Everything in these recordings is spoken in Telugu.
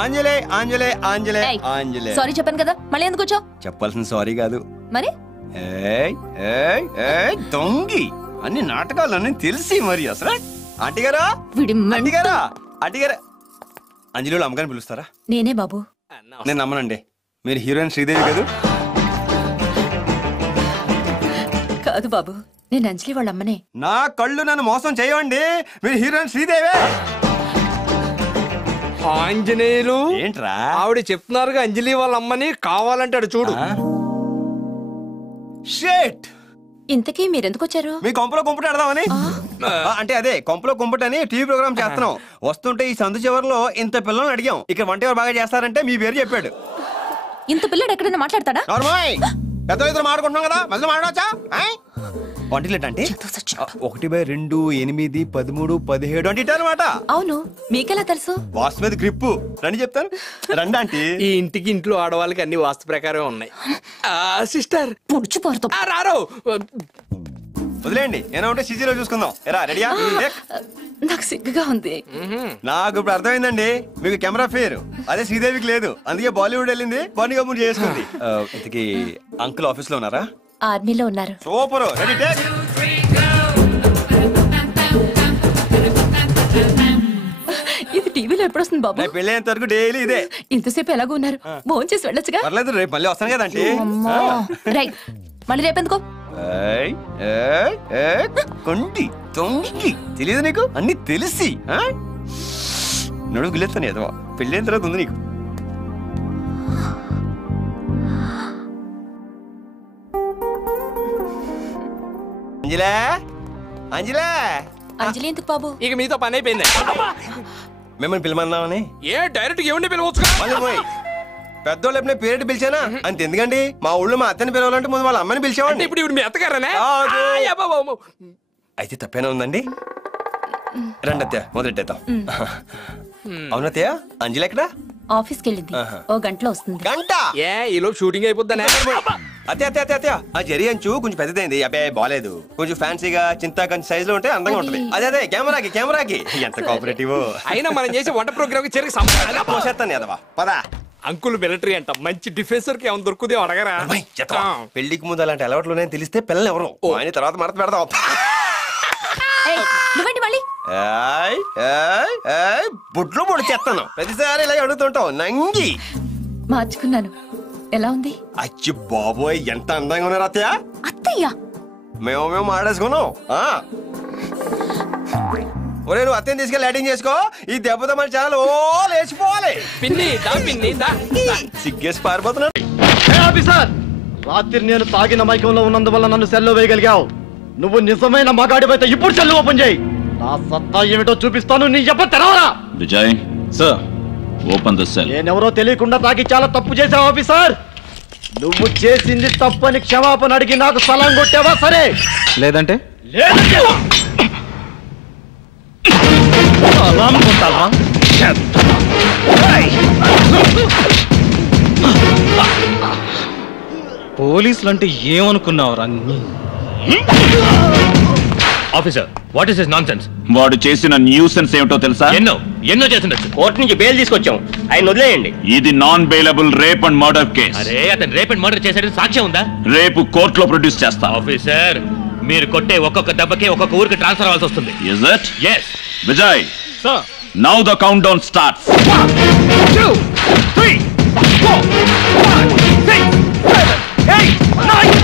ఆంజలే ఆంజలే ఆంజలే ఆంజలే. సారీ చెప్పాను కదా, మళ్ళీ ఎందుకు వచ్చావు? చెప్పాల్సిన సారీ కాదు మరి. దొంగి అన్ని నాటకాలన్నీ తెలిసి మరి అసలు. ఆంటీగారా ఆంటీగారా ఆంటీగారా. అంజలి అమ్మగారిని పిలుస్తారా? నేనే బాబు. నేను నమ్మనండి. మీరు హీరోయిన్ శ్రీదేవి కాదు? కాదు బాబు, నేను అంజలి వాళ్ళ అమ్మనే. నా కళ్ళు నన్ను మోసం చేయవండి. మీరు హీరోయిన్ శ్రీదేవే. ఆంజనేయులు ఏంట్రా ఆవిడ చెప్తున్నారుగా అంజలి వాళ్ళ అమ్మని, కావాలంటాడు చూడు. షేట్. ఇంతకీ మీరెందుకు వచ్చారు? మీ కొంపలో కుంపట ఆడదామని. అంటే అదే కొంపలో కుంపటని టీవీ ప్రోగ్రామ్ చేస్తున్నాం. వస్తుంటే ఈ సందు చివరిలో ఇంత పిల్లల్ని అడిగాం, ఇక్కడ వంట ఎవరు బాగా చేస్తారంటే మీ పేరు చెప్పాడు. ఇంత పిల్లడు ఎక్కడైనా మాట్లాడతాడా? పెద్ద ఇద్దరు మాట్లాడుకుంటున్నాం కదా, మధ్యలో మాట్లాడచ్చా? వంటిలేట్ అంటే 1/2, 8, 13, 17 అంటే అనమాట. అవును, మీకెలా తెలుసు? వాస్తు మీద గ్రిప్పు. రండి చెప్తాను. రండి ఆంటీ. ఈ ఇంటికి ఇంట్లో ఆడవాళ్ళకి అన్ని వాస్తు ప్రకారం ఉన్నాయి. సిస్టర్ పుడుచుపోరుతో రారు. వదిలేండి, ఏనా ఉంటే సిజీలో చూసుకుందాం. ఎరా రెడీయా? నాకు సిగ్గుగా ఉంది. నాకు ఇప్పుడు అర్థమైందండి, మీకు కెమెరా ఫేర్ అదే శ్రీదేవికి లేదు, అందుకే బాలీవుడ్ వెళ్ళింది, పని కబుర్ చేసుకుంది. ఇంతకీ అంకుల్ ఆఫీస్ లో ఉన్నారా? ఆర్మీలో ఉన్నారు. సూపర్. Ready take. ఇది టీవీలో ఎప్పుడు వస్తుంది బాబు? పెళ్ళేంత వరకు డైలీ ఇదే. ఇంతసేపు ఎలాగో ఉన్నారు, భోజనం చేసి వెళ్ళొచ్చుగా. పర్లేదు, రేపు మళ్ళీ వస్తాను కదండి. రైట్, మళ్ళీ రేపెందుకో? కొండి తొంగి తెలియదు నీకు, అన్ని తెలిసి నడుగు గిలేస్తాను ఏదో. పెళ్ళైన తర్వాత ఉంది నీకు. అంజలా అంజలా. అంజలి ఎందుకు బాబు? ఇక మీతో పని అయిపోయింది. మిమ్మల్ని పిలమన్నామని. ఏ డైరెక్ట్ ఏమండి పిలవచ్చు? పెద్దోళ్ళు ఎప్పుడైనా పేరెంట్ పిలిచానా? అంత ఎందుకండి, మా ఊళ్ళో మా అత్తని పిలవాలంటే ముందు వాళ్ళ అమ్మని పిలిచేవాడి. ఇప్పుడు మీ అత్తగారనే? అయితే తప్పేనా ఉందండి? రండి అత్తయ్య, మొదలెట్టేద్దాం. అవునత్తయ్య, అంజలి ఎక్కడా? ఆఫీస్కి వెళ్ళింది, ఓ గంటలో వస్తుంది. గంట? ఏ ఈలోపు షూటింగ్ అయిపోద్దనే. అత్తయ్య ఆ జరి అంచు కొంచెం పెద్దదైంది. అబ్బాయి బాలేదు, కొంచెం ఫ్యాన్సీగా చింతాకంచి సైజ్ లో ఉంటే అందంగా ఉంటది. అదే కెమెరాకి ఎంత కోఆపరేటివ్. అయినా మనం చేసే వంట ప్రోగ్రామ్ కి చెరికి సంబంధం పోసేస్తాను ఎదవా. పదా. అంకుల్ మిలిటరీ అంట, మంచి డిఫెన్సర్ కి ఏమైనా దొరుకుదే అడగరా? పెళ్లికి ముందు అలాంటి అలవాట్లు తెలిస్తే పిల్లలు ఎవరు ఆయన తర్వాత మడత పెడదాం. బుడ్లు పొడి చేస్తాను ప్రతిసారి ఇలా అడుగుతుంటావు. నంగి మార్చుకున్నాను. ఎలా ఉంది? అచ్చి బాబోయ్, ఎంత అందంగా ఉన్నారు అత్తయ్య. అత్తయ్య మేము మాడేసుకున్నాం. ఒరే, నువ్వు అత్తయ్యని తీసుకెళ్ళి లైటింగ్ చేసుకో. ఈ దెబ్బతో మన ఛానల్ ఓ లేచిపోవాలి. సిగ్గేసి పారిపోతున్నాడు. రాత్రి నేను తాగిన మైకంలో ఉన్నందువల్ల నన్ను సెల్లో వేయగలిగావు. నువ్వు నిజమైన మగాడివైతే ఇప్పుడు సెల్లు ఓపెన్ చేయి. నా సత్తా ఏమిటో చూపిస్తాను. నీ చెప్ప తెరవరా? Vijay sir, open the cell. నేనెవరో తెలియకుండా తాగి చాలా తప్పు చేశావు ఆఫీసర్. నువ్వు చేసింది తప్పని క్షమాపణ అడిగి నాకు సలాం కొట్టావా? సరే, లేదంటే పోలీసులు అంటే ఏమనుకున్నావురా? Officer, what is this nonsense? వాడు చేసిన న్యూసెన్స్ ఏమిటో తెలుసా? ఎన్నో చేసిండొచ్చు. కోర్టు నుంచి బెయిల్ తీసుకొచ్చాం, ఆయన వదిలేయండి. ఇది non bailable rape and murder case. అరే, అతను రేప్ అండ్ మర్డర్ చేసేది సాక్ష్యం ఉందా? రేపు కోర్టులో ప్రొడ్యూస్ చేస్తా. ఆఫీసర్, మీరు కొట్టే ఒక్కొక్క దెబ్బకి ఒక్కొక్క ఊరికి ట్రాన్స్ఫర్ అవ్వాల్సి వస్తుంది. Is it? Yes. Vijay sir, now the countdown starts. 1, 2, 3, 4, 5, 6, 7, 8, 9.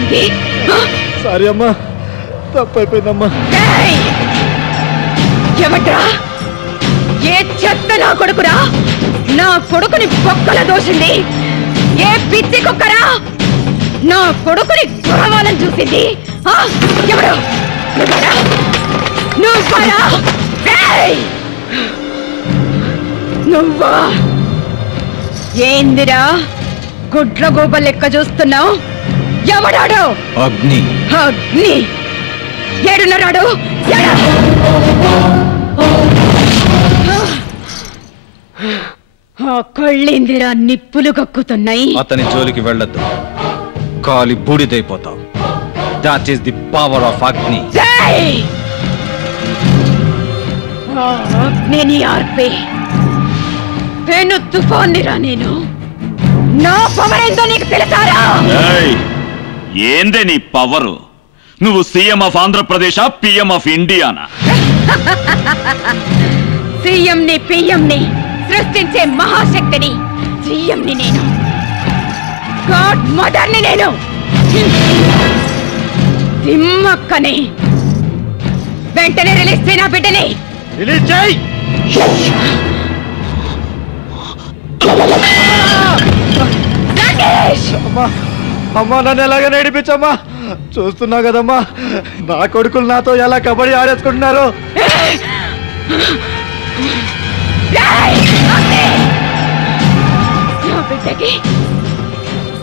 ఏంటి? సారీ అమ్మా, తప్పైపోయిందమ్మా. ఏమంటా? ఏ చెత్త నా కొడుకురా? నా కొడుకుని బొక్కల దోషింది ఏ పిచ్చి కుక్కరా? నా కొడుకుని కావాలని చూసింది ఎవడు? నువ్వా? ఏందిరా గుడ్ల గోబ లెక్క చూస్తున్నావు? ఎవడాడు? అగ్ని. అగ్ని ఏడున్నరాడు? ఆ కళ్ళేందిరా నిప్పులు కక్కుతున్నాయి? అతని జోలికి వెళ్ళొద్దు, కాలి బూడిదైపోతావు. That is the power of Agni. నేను ఆర్పే నేను తుఫాన్నిరా. నేను నా పవర్ ఏందో నీకు తెలుసారా? ఏందే నీ పవరు? నువ్వు CM of Andhra Pradesh, PM of Indiana? CM ని పిఎం ని సృష్టించే మహాశక్తిని సీఎం ని నేను. గాడ్ మదర్ ని నేను. తిమ్మక్కని వెంటనే రిలీజ్ చేయి. నా బిడ్డని రిలీజ్ చేయి. అమ్మా నన్ను ఎలాగ నడిపించమ్మా. చూస్తున్నా కదమ్మా నా కొడుకులు నాతో ఎలా కబడ్డీ ఆడేసుకుంటున్నారు. బిడ్డకి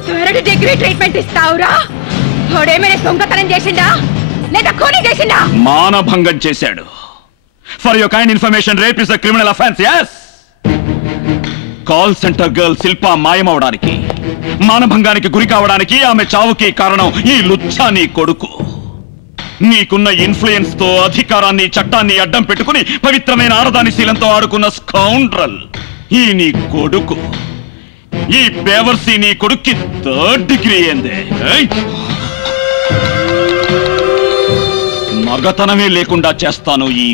థర్డ్ డిగ్రీ ట్రీట్మెంట్ ఇస్తావురా? వాడేమైనా దొంగతనం చేసిండా లేదా ఖూనీ చేసిండా? మానభంగం చేశాడు. For your kind information, rape is a criminal offence. yes. Call centre girl Shilpa మాయమవడానికి, మానభంగానికి గురి కావడానికి, ఆమె చావుకి కారణం ఈ లుచ్చా నీ కొడుకు. నీకున్న ఇన్ఫ్లుయెన్స్ తో అధికారాన్ని, చట్టాన్ని అడ్డం పెట్టుకుని పవిత్రమైన ఆరదాని శీలంతో ఆడుకున్న స్కౌండ్రల్ ఈ నీ కొడుకు. ఈ బేవర్సీ నీ కొడుక్కి థర్డ్ డిగ్రీ ఏందే? మగతనమే లేకుండా చేస్తాను ఈ.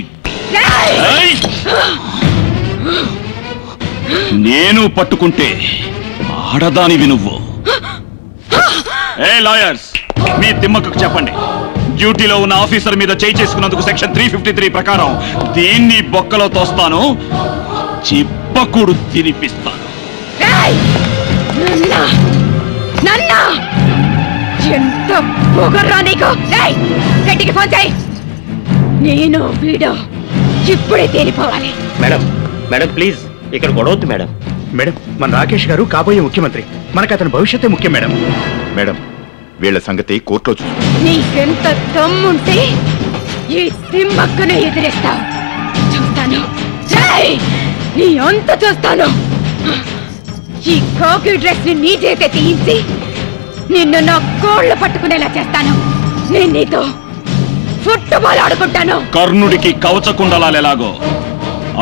నేను పట్టుకుంటే ఆడదానివి నువ్వు. ఏ లాయర్స్, మీ తిమ్మకు చెప్పండి, డ్యూటీలో ఉన్న ఆఫీసర్ మీద చేయి చేసుకున్నందుకు సెక్షన్ 353 ప్రకారం దీన్ని బొక్కలో తోస్తాను, చిప్పకూడు తినిపిస్తాను. ఎంత పొగర్రా నీకు? గట్టికి ఫోన్ చేయి. నేను వీడు ఇప్పుడే తేలిపోవాలి. మేడం మేడం ప్లీజ్, ఇక్కడ గొడవద్దు మేడం. మేడం, మన రాకేష్ గారు కాబోయే ముఖ్యమంత్రి. మనకు అతని భవిష్యత్తే ముఖ్యం మేడం. మేడం, వీళ్ళ సంగతి కోర్టులో చూసి. నీకెంత దమ్ముంటే ఈ తిమ్మక్కనే ఎదిరేస్తావు. చూస్తాను, నీ అంత చూస్తాను. ఈ కాకి డ్రెస్ ని నీ చేతే తీయించి నిన్ను నా కోళ్లు పట్టుకునేలా చేస్తాను. నేను నీతో ఫుట్బాల్ ఆడుకుంటాను. కర్ణుడికి కవచకుండలాలెలాగో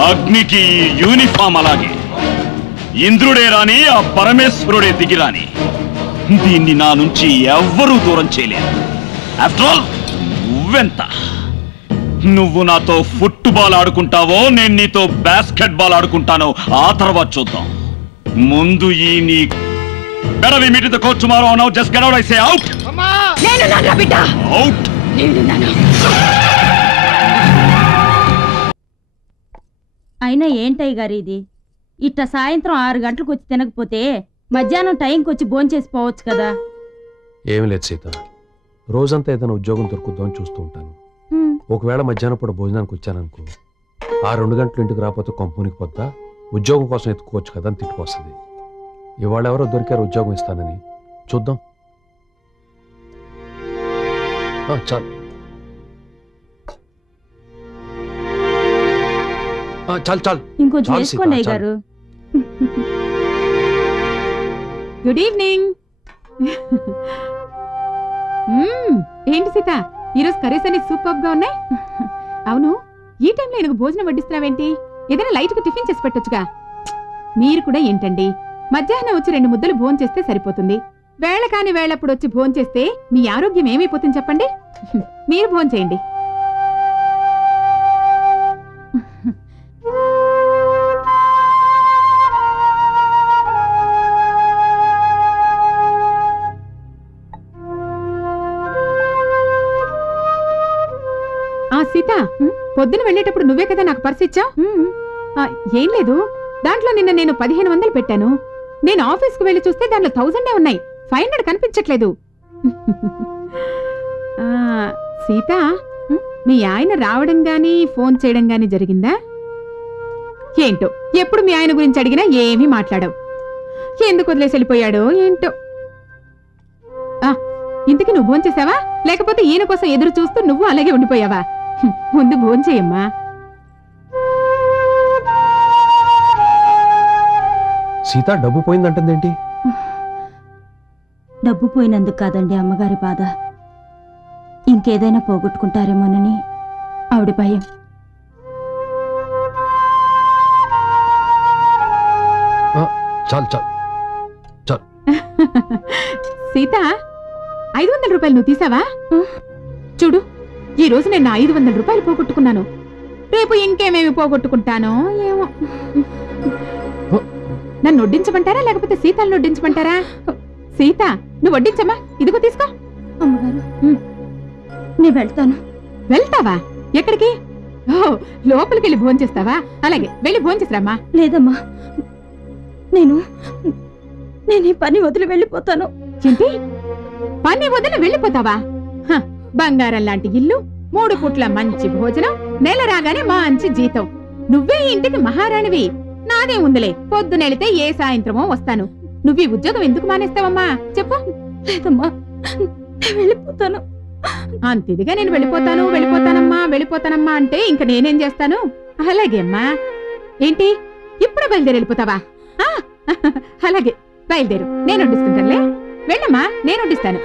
అగ్నికి యూనిఫామ్ అలాగే. ఇంద్రుడే రాని, ఆ పరమేశ్వరుడే దిగిరాని, దీన్ని నా నుంచి ఎవ్వరూ దూరం చేయలేరు. ఆఫ్టర్ ఆల్ నువ్వెంత? నువ్వు నాతో ఫుట్బాల్ ఆడుకుంటావో, నేను నీతో బాస్కెట్ బాల్ ఆడుకుంటానో ఆ తర్వాత చూద్దాం. ముందు ఈ నీ better we meet in the court tomorrow. Now just get out, I say. Out. నేను నాన్న బిడ్డ. Out. నేను నాన్న. అయినా ఏంటయ్య గారు ఇది? ఇట్ట సాయంత్రం 6 గంటలకు వచ్చి తినకపోతే మధ్యాహ్నం టైంకి వచ్చి భోంచేసి పోవచ్చు కదా. ఏమి లేదు సీత, రోజంతా ఏదైనా ఉద్యోగం దొరుకుద్దామని చూస్తూ ఉంటాను. ఒకవేళ మధ్యాహ్నం పూట భోజనానికి వచ్చాననుకో, ఆ 2 గంటలు ఇంటికి రాకపోతే కంపెనీకి పోద్దా, ఉద్యోగం కోసం ఎత్తుకోవచ్చు కదా అని తిట్టుకొస్తుంది. ఇవాళ ఎవరో దొరికారు ఉద్యోగం ఇస్తానని, చూద్దాం. చాలు చాలు చాలు ఇంకొంచెం వేసుకోండి అయ్య గారు. Good evening. ఏంటి సీత, ఈరోజు కర్రీస్ అన్ని సూపర్ గా ఉన్నాయి. అవును, ఈ టైంలో எனக்கு భోజనం వడ్డిస్తున్నావేంటి? ఏదైనా లైట్ గా టిఫిన్ చేసి పెట్టొచ్చుగా. మీరు కూడా ఏంటండి, మధ్యాహ్నం వచ్చి 2 ముద్దలు భోజనం చేస్తే సరిపోతుంది. వేళ కాని వేళప్పుడు వచ్చి భోజనం చేస్తే మీ ఆరోగ్యం ఏమైపోతుంది చెప్పండి. మీరు భోజనం చేయండి. సీత, పొద్దున వెళ్ళేటప్పుడు నువ్వే కదా నాకు పర్స్ ఇచ్చావు. ఏం లేదు, దాంట్లో నిన్న నేను 1500 పెట్టాను. నేను ఆఫీస్కు వెళ్ళి చూస్తే దాంట్లో 1000 ఉన్నాయి. 500 కనిపించట్లేదు. సీత, మీ ఆయన రావడం గాని ఫోన్ చేయడం గాని జరిగిందా? ఏంటో ఎప్పుడు మీ ఆయన గురించి అడిగినా ఏమీ మాట్లాడవు. ఎందుకు వదిలేసి వెళ్ళిపోయాడో ఏంటో. ఇంతకీ నువ్వు భోంచేసావా, లేకపోతే ఈయన కోసం ఎదురు చూస్తూ నువ్వు అలాగే ఉండిపోయావా? ముందు భోంచేయమ్మా. సీత, డబ్బు పోయిందంటుందేంటి? డబ్బు పోయినందుకు కాదండి అమ్మగారి బాధ, ఇంకేదైనా పోగొట్టుకుంటారేమోనని ఆవిడ భయం. చాలు చాలు చాలు. సీత, 500 రూపాయలు నువ్వు తీసావా? చూడు, ఈ రోజు నేను 500 రూపాయలు పోగొట్టుకున్నాను. రేపు ఇంకేమేమి పోగొట్టుకుంటానో ఏమో. నన్ను వడ్డించమంటారా లేకపోతే సీతను వడ్డించమంటారా? సీత, నువ్వు వడ్డించమ్మా. ఇదిగో తీసుకో. అమ్మగారు, నేను వెళ్తాను. వెళ్తావా? ఎక్కడికి? ఓ, లోపలికి వెళ్ళి భోంచేస్తావా? అలాగే వెళ్ళి భోంచేసిరామ్మా. లేదమ్మా, నేను ఈ పని వదిలి వెళ్ళిపోతాను. ఏంటి? పని వదిలి వెళ్ళిపోతావా? బంగారం లాంటి ఇల్లు, 3 పూట్ల మంచి భోజనం, నెల రాగానే మంచి జీతం. నువ్వే ఇంటికి మహారాణివి. నాదే ఉందిలే, పొద్దునెళితే ఏ సాయంత్రమో వస్తాను. నువ్వు ఈ ఉద్యోగం ఎందుకు మానేస్తావమ్మా చెప్పు. లేదమ్మా, వెళ్ళిపోతాను. అంతిదిగా నేను వెళ్ళిపోతానమ్మా అంటే ఇంక నేనేం చేస్తాను? అలాగే అమ్మా. ఏంటి, ఇప్పుడు బయలుదేరి వెళ్ళిపోతావా? అలాగే బయలుదేరు, నేను వడ్డిస్తుంటానులే. వెళ్ళమ్మా, నేను వడ్డిస్తాను.